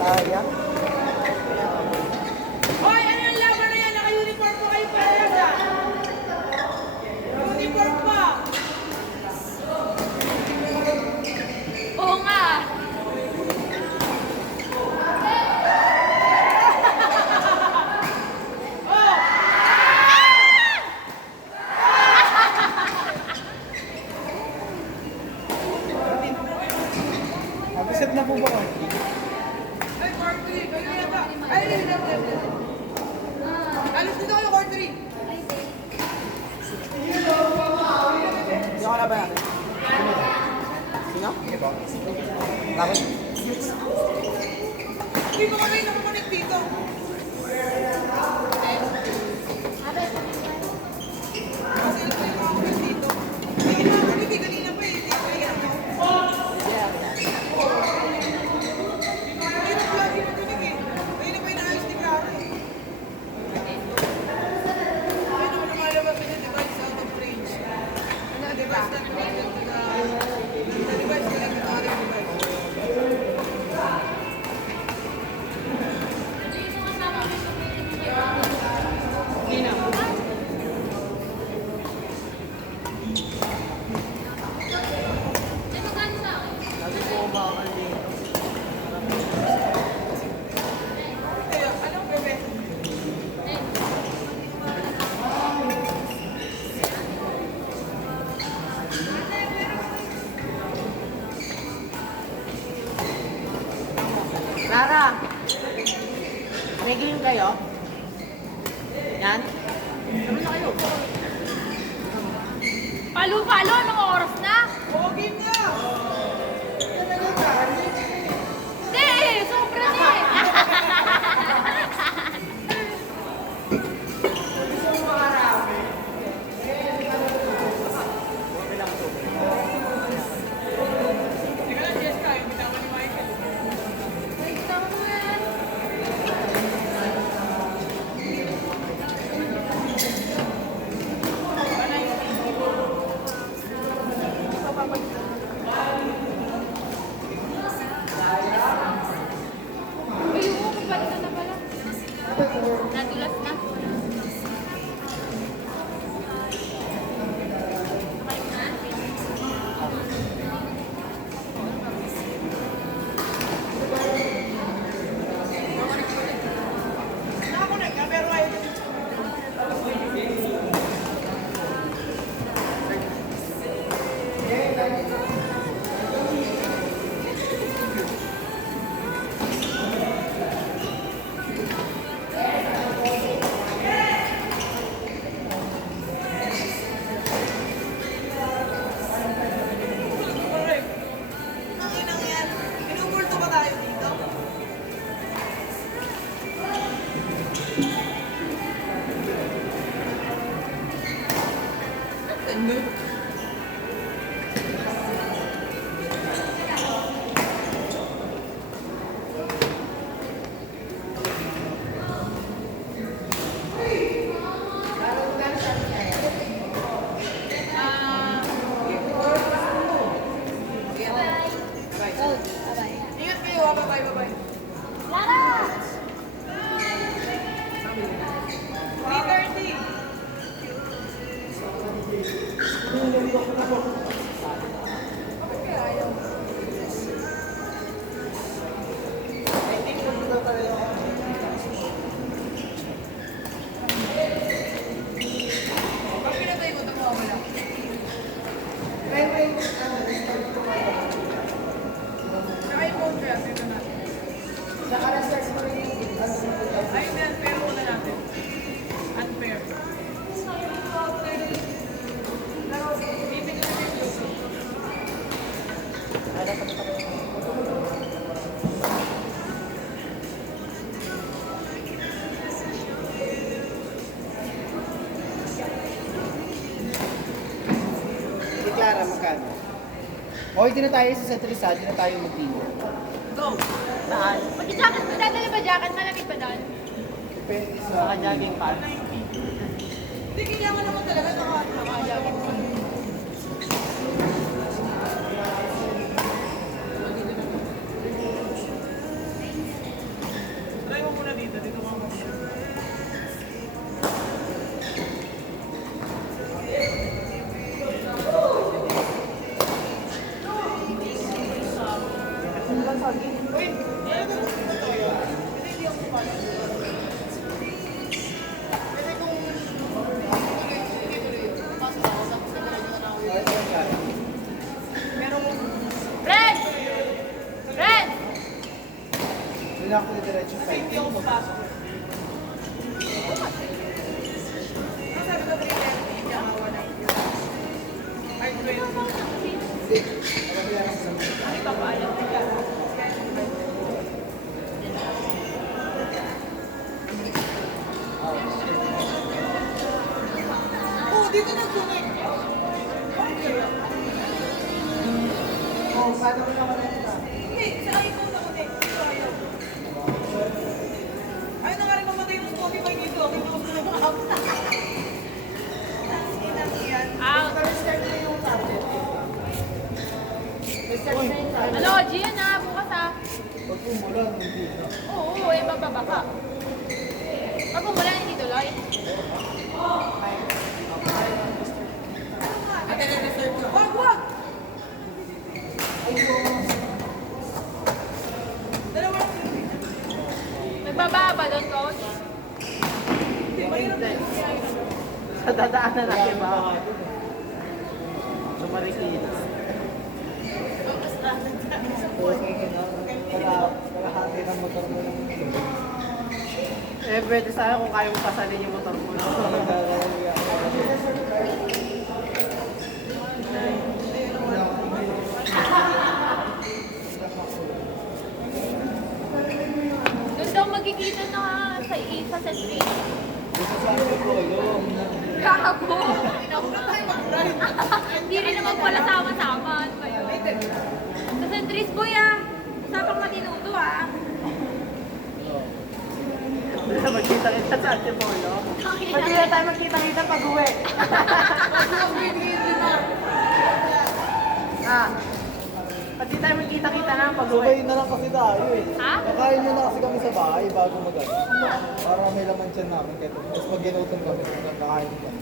Kaya. Hoy, ano yung laban na yan? Naka-uniform pa kayo parehas ah. Uniform pa. Oo nga. Nag-isip na po ba kayo? Ay, court 3. Kayo yata. Ay, hindi. Alis dito kayo, court 3. Sino ka na ba natin? Sino? Tapos? Hindi mo kami nakakonect dito. Kasi ito yung mga dito. Hindi na kami, kanina pa eh. Hindi pa yan. Hindi na lagi na tunig eh. Kanina pa inaayos ni Clara eh. Ay, naman lumalabas na yung device out of range. Ano, device na connected to the device connected to other device. Lagi po umakakal dito. Kaya, anong bebe? Clara! May game kayo? Yan? Ano na kayo? Palo-palo, anong oras na? Oo, game na! Hindi eh, sobra na eh. Teka lang, Jessica, yung bitawa ni Michael. Ay, tama mo yan. Ay, oo, kapalitan na pala. Nadulas na. Nakakonect ka, pero ayaw niya. Correct. Ang inang yan. Pinupulto ba tayo dito? Ano? Ingat kayo, bye-bye, bye-bye. Lara! 3:30. Bakit kaya ayaw? Pag pinatay ko, tama wala. Saka yung phone trap, ito natin. Ayun yan, pero muna natin. Unfair. Bibigyan na yung gusto. Si Clara, magkano? Okay, di na tayo sa Centris ha, di na tayo mag-dinner. Go! Saan? Mag-jacket mo, dadala ba jacket? Malamig ba doon? Depende sa jogging pants. Hindi, kailangan naman talaga naka-jacket. Try mo muna dito ka muna. Red! Red! Doon na ako diretso sa Hindi ako papasok. Ang sabi ko, 3:30, hindi ako wala. Ay, 20. Ang iba pa, alam ko yan. Oh, dito nag-connect. Oh, paano mo naman ito? Hindi, sa iPhone na-connect. Dito ayaw. Ay, na nga rin mamatay yung Spotify dito. Hindi ko gusto na mga Inang yan. Out! Start na yung tablet. Ano, Gian na, bukas ah. Pag umulan, hindi na. Oo, eh, bababa. Pag umulan, hindi tuloy. Wag, wag! Dalawa lang sila. Nagbababa ba doon, coach? Mahirap na yun. Sa dadaanan natin ba? Sa Marikina. Okay ka na. Kalahati ng motor mo lang. Eh, pwede sana kung kaya mo pasalin yung motor mo. Doon daw magkikita na sa isa sa street. Gusto sa akin ko yung Gago! Nauna tayo mag-ride. Hindi rin naman pala sama-sama. Ano ba yun? Sa Centris Boy ah. Usapang matinuto ah. Magkita-kita sa Antipolo. Pwede na tayo magkita-kita pag uwi. Ah, pwede tayo magkita-kita na pag uwi. sabay na lang kasi tayo eh. Ha? Kakain muna kasi kami sa bahay bago mag-ano. Para may laman dyan namin. Tapos pag ginutom kami, kakain kami.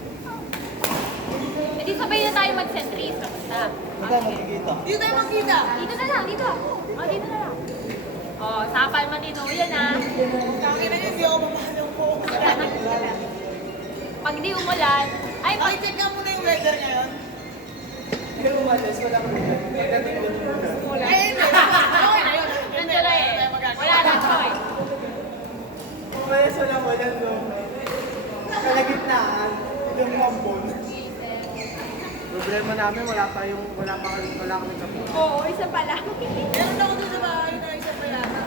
E di sabay na tayo mag-Centris. Basta. Hindi tayo magkikita. Dito tayo magkita. Dito na lang, dito. Oh, dito na lang. Oh, sapal matino yan ah. Kangin na yun, hindi ako mapahalaw po. Pag di umulan, ay, Ay, check nga muna yung weather ngayon. Pero umalis, wala kami. Ay, hindi. Okay na yun. nandiyan na eh. Wala na, Choy. Umalis, wala mo yan, no? Kalagitnaan, yung mambon. Problema namin, wala kami kapo. Oo, isa pa lang. Meron ako doon sa bahay na isa pa yata.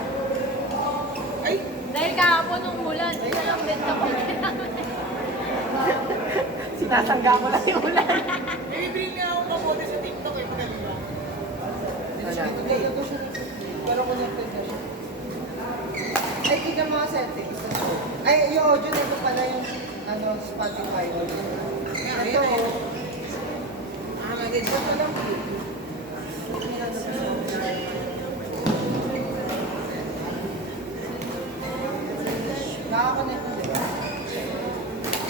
Ay, Dahil kahapon nung ulan, isa lang benta ko. Sinasangga ko lang yung ulan. bibili nga ako kamote sa TikTok eh. Maganda. Pero connected na siya. Ay, tignan mga settings. Ay, yung audio na ito pala yung ano, Spotify. Ito, oh. Maganda. Ito lang. Nakakonect na diba?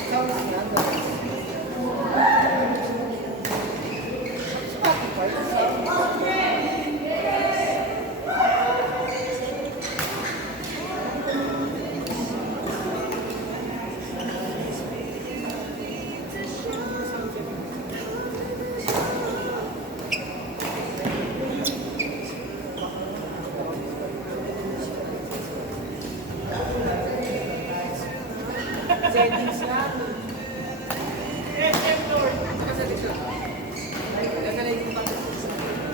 Ikaw lang yan. Spotify. Settings na.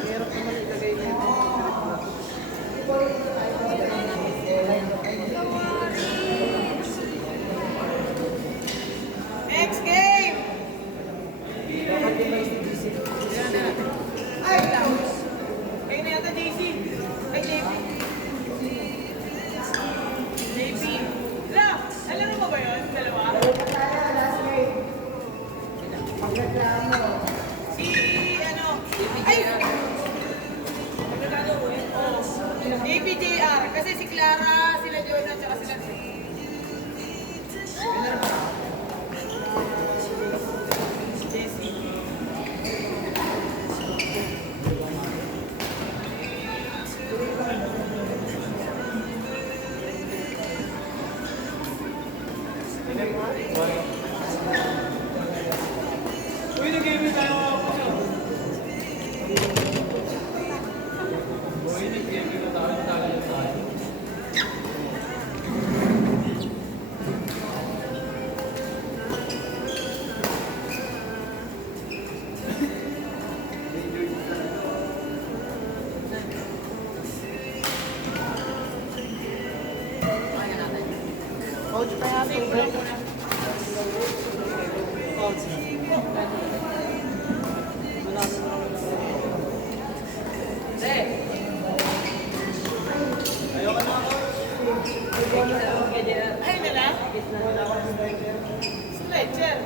Meron naman ilagay na ito. Next game! Ay, tapos. Kayo na yata, JC. Ay, JP. JP. La, alam mo ba yun? Dalawa?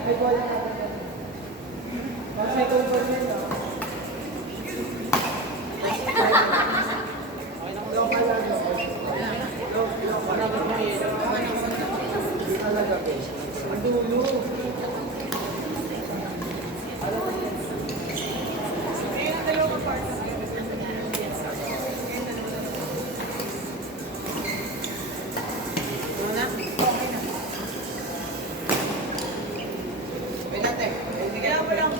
May bola ka na. Second ball yun, no? Kaya mo lang.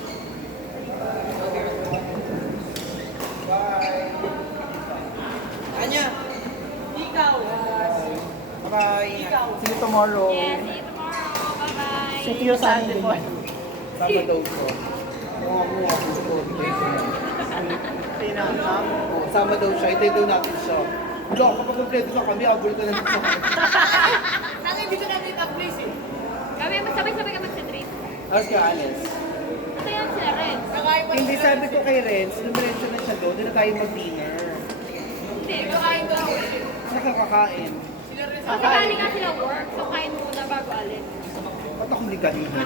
Anya? Ikaw. Bye. Ikaw. See you tomorrow. Yes, see you tomorrow. Bye-bye. See you Sunday po. Sabado ko. Muha gusto ko. Sinasam. Sama daw siya, hindi daw natin siya. Wala, kapag kompleto na kami, abol ka na sa Nang hindi ka natin top place eh. Kami, sabay-sabay kami sa Trace. Alas ka, Alice. Ito yan sila rin. Nakain pa Hindi sabi ko kay Renz, lumiretso na siya doon, doon na tayo mag-dinner. Hindi, Nakain daw ako eh. Nakakakain. Sila rin Kasi galing nga sila work, so kain muna bago alis. Ba't ako hindi kanina?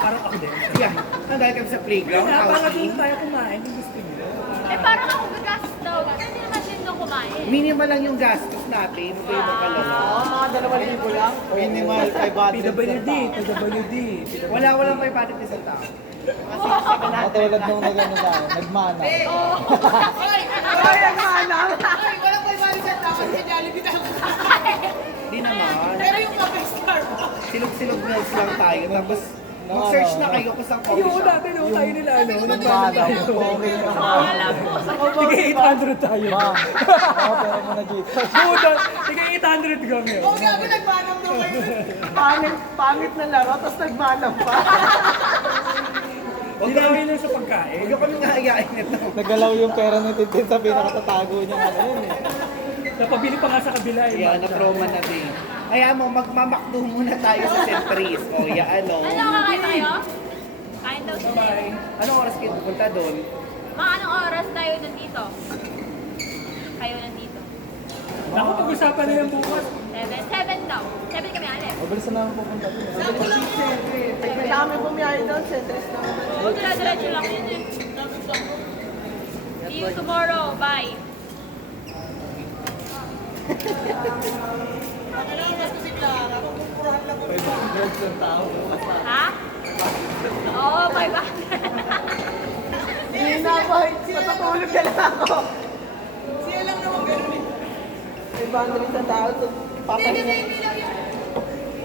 Parang ako din. Yeah, nandahil kami sa playground, housing. tayo kumain, kung gusto niyo. Eh, parang ako gagastos daw. Kasi hindi naman din doon kumain. Minimal lang yung gastos natin, ito yung makalala. Mga 2,000 lang. Minimal 500 PWD, PWD. Walang 500 isang tao. Katulad nung nag-ano na, nagmana. Oo. Ay, Ay, ang manang! Ay, walang pa ibalik sa tao kasi Jollibee tayo. Di naman. Pero yung mga star mo. Silog-silog meals lang tayo. Tapos, mag-search na kayo kung saan coffee shop. no, tayo nila, ano, Nagmana, okay na Alam mo. Sige, 800 tayo. Ma, ako pero mo na dito. Buda, sige, 800 kami. Oo, gabi nagmanang daw kayo. Pangit na laro, tapos nagmanang pa. Hindi namin lang sa pagkain. Huwag kami naayain nito. Nagalaw yung pera ni Tintin sa pinakatatago niya ano yun eh. Napabili pa nga sa kabila eh. Yeah, na-trauma na din. Kaya mo, magmamakdo muna tayo sa Centris. O, ano. Ano, kakain tayo? Kain daw sila. Anong oras kayo pupunta doon? Mga anong oras tayo nandito? Kayo nandito. Naku, pag-usapan na yan bukas. 7 daw. 7 kami alis. Mabilis na naman pupunta dun eh. Kailangan may bumiyahe doon, Centris na. Diretso lang yun eh. See you tomorrow. Bye. Nakalakas ko si Clara. Pagpupurahan lang ko. Ha? Oo, bye bye. Hindi na boy, patutulog na lang ako. Siya lang naman ganun eh. May boundary sa tao, so papahinga. Hindi lang yun.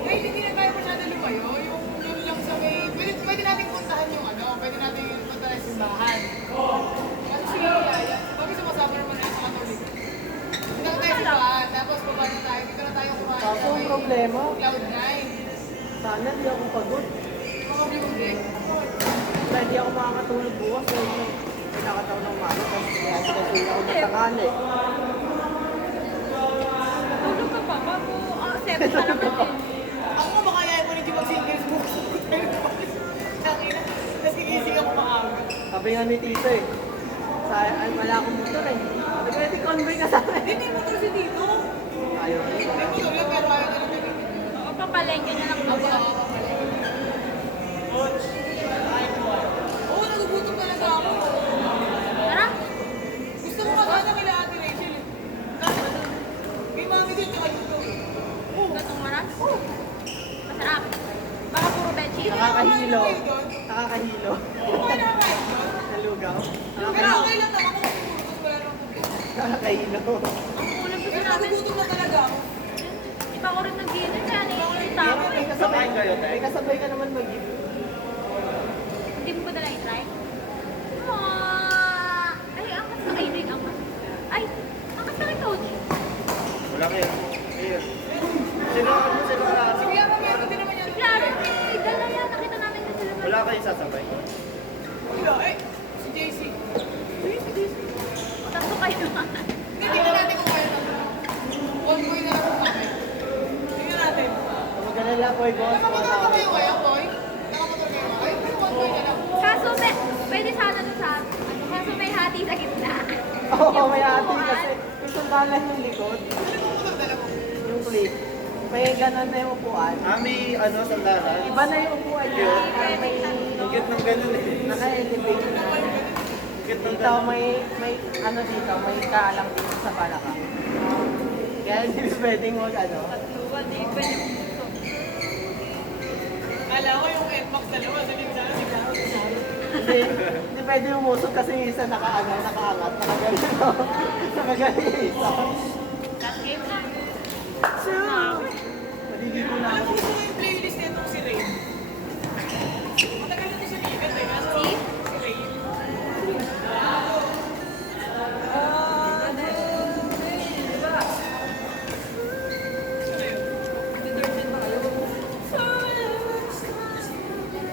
Ay, hindi na tayo masyado lumayo. Yung lang sa may... Pwede natin puntahan yung ano. Pwede natin puntahan yung simbahan. Kasi sige, yaya. Kami sumasama naman na sa Katolik. Punta na tayo sa simbahan. Tapos babalik tayo. Dito na tayo kumain. Kaso ang problema, Cloud9. sana hindi ako pagod. Mga bibig. Kaya hindi ako makakatulog bukas. Kaya pinakataw ng mama. Tapos kaya kasi ako natangali. Tulog ka pa. Bago, 7 pa naman eh. Ako baka yaya mo rin yung mag-singles bukas. Nakina. Tapos gigising ako maaga. Sabi nga ni Tito eh. Ay, wala akong motor eh. Sabi ko, convoy ka sa akin. Hindi, may motor si Tito. Ayaw. May motor yun, pero ayaw na rin kami. Oo, papalengke na lang ako. Oo, nagugutom talaga ako. Tara. Gusto mo magana kila Ate Rachel eh. Kasi, may mami din tsaka luto eh. Gatong maras? Masarap. Baka puro bechi. Nakakahilo. Kayo doon? Nakakahilo. Okay na kayo doon? Nalugaw. Pero okay lang naman kung pumutos, wala namang problema. Nakakahilo. Ang ulam kasi Pero namin. nagugutom na talaga ako. Di pa ako rin nag-dinner kaya naiinit ako May eh. kasabay kayo, may kasabay ka naman mag-gift. Hindi mo ba na i-try? Ay, angkas ka. Ay, rin, angkas. Ay, angkas na kay Coach. Wala kayo. Ayun. Sino ka? Sige, ako meron din naman yan. Si Clara, may dala yan. Nakita namin na sila. Wala kayo sasabay. Wala eh. Si JC. Tatlo kayo. Hindi, tingnan natin kung kaya natin. One boy na lang kung kaya. Tingnan natin. Mag-alala po, boss. Nakamotor ka kayo kaya, boy? Nakamotor kayo kaya? Pero one boy na lang. Kaso may, pwede sana doon sa, kaso may hati sa gitna. Oo, may ate kasi may sundalan yung likod. Ano yung motor dala mo? Yung clip. may ganun na yung upuan. May ano, sandalan. Iba na yung upuan niya. May Ang cute ng ganun eh. naka-elevate na. Cute ng Dito may ano dito, may kaalang dito sa palaka. Kaya hindi pwedeng mag ano. Tatluan eh. Pwede mo gusto. Kala ko yung Nmax dalawa, sa limitado, bigla ako sa Hindi pwede umusog kasi yung isa nakaangat, nakaganyan. No? Nakaganyan yung isa. Last game na. Naliligo na Alam ako. mo, gusto ko yung playlist nito si Rain. Matagal na ito sa ligat eh. Kaso Si? si Rain.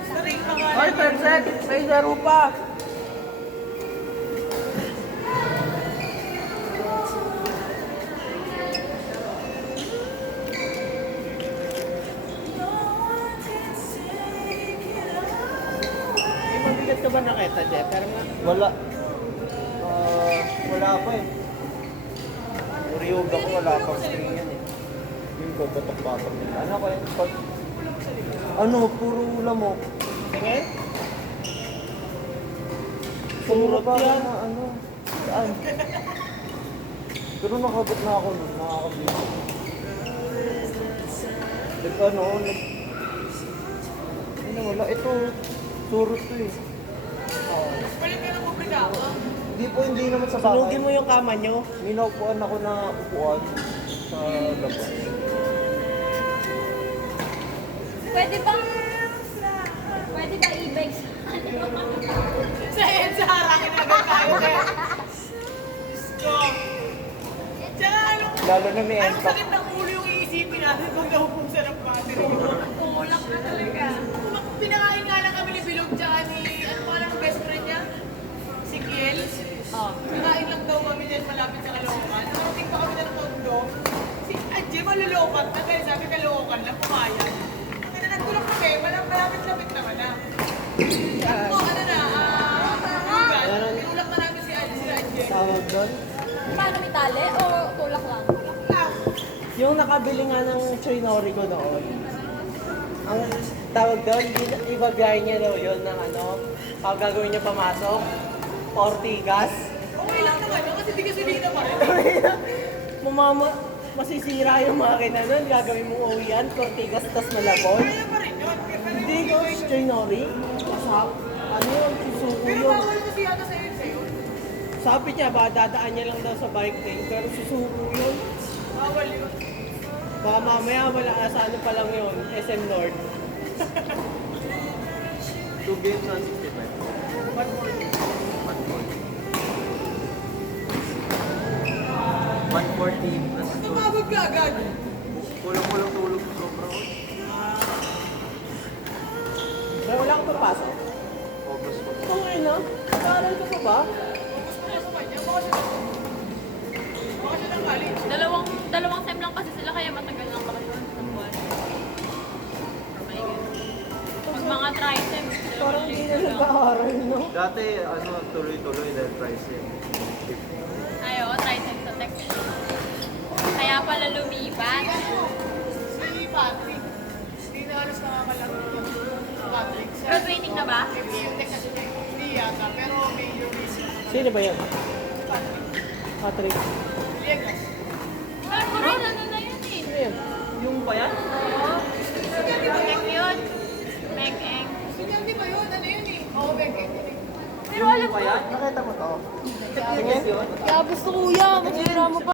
Sa Rain pa nga. Hoy, third set! May laro pa! May mabigat ka ba nakita, Jeff? Pero nga, Wala. Wala pa eh. Uriyog ako, wala pang string yan eh. Yung babatok-batok. Ano ko yun? Ano, puro lamok. tingin? Sumurot yan. Ano? Saan? Pero nakabot na ako nun, nakakabit. Ano, ano, wala. Ito, surot to eh. Palit ka ng publika ako. Hindi naman sa bahay. Sunugin mo yung kama nyo. May naupuan ako na upuan sa labas. Pwede bang... Pwede ba e-bike sa Sa EDSA, harangin agad tayo eh. Diyos ko. Tsaka ano, Lalo na may anong NCAP. sakit ng ulo yung iisipin natin pag naupong sa ng battery? Kulang na talaga. Pinakain nga lang kami ni Bilog tsaka ni, ano pa lang best friend niya? Si Kiel. Pinakain lang daw kami dyan malapit sa Caloocan. Narating pa kami na ng Tondo. Si Adje, malulokot na dahil sabi Caloocan lang, pumayag. Kaya nagtulak kami, malapit-lapit naman na. Ako, ano na, bugan. Tinulak na namin si Adje. Tawag doon. Paano may tali o tulak lang? Yung nakabili nga ng Choynori ko noon, ang tawag doon, ibagay niya daw yun ng ano, pag gagawin niya pamasok, Ortigas. Okay lang naman yun kasi di gasolina pa rin. Masisira yung makina nun, gagawin mong uwian, Ortigas, tas malabon. Kaya pa rin yun. Hindi ko, Choynori, masap, ano yun, susuko Pero yun. bawal kasi yata sa EDSA yun. Sabi niya ba, dadaan niya lang daw sa bike lane, pero susuko yun. Bawal yun. Baka mamaya wala sa ano pa lang yun, SM North. 2 games on 65. 140 plus Tumabog ka agad. Kulang tulog ko sobra ko. Pero wala kang papasok. August ko. Ito ngayon na, nag-aaral ka pa ba? Gusto ko sa kanya. Baka siya ng college. Dalawang sem lang kasi sila kaya matagal lang pala yun. Isang buwan. Or may ganun. Pag mga tri-sem, Parang hindi na nag-aaral, no? Dati, tuloy-tuloy dahil price eh. Ayo, tri-sem sa tech. Kaya pala lumipat. Si Patrick. Hindi na alas nakakalaro yung Patrick. Graduating na ba? Yung tech kasi hindi yata. Pero may yung Sino ba yun? Patrick. Patrick. Liegas. Pero rin, ano na yun eh. Sino yun? Yung pa yan? Oo. Mek yun. Mek-eng. Sige, di ba yun? Ano yun eh? Oo, Becky. Pero alam ko, Pa yan? Nakita mo to? Tingin yun? kaya gusto kuya, masira mo pa.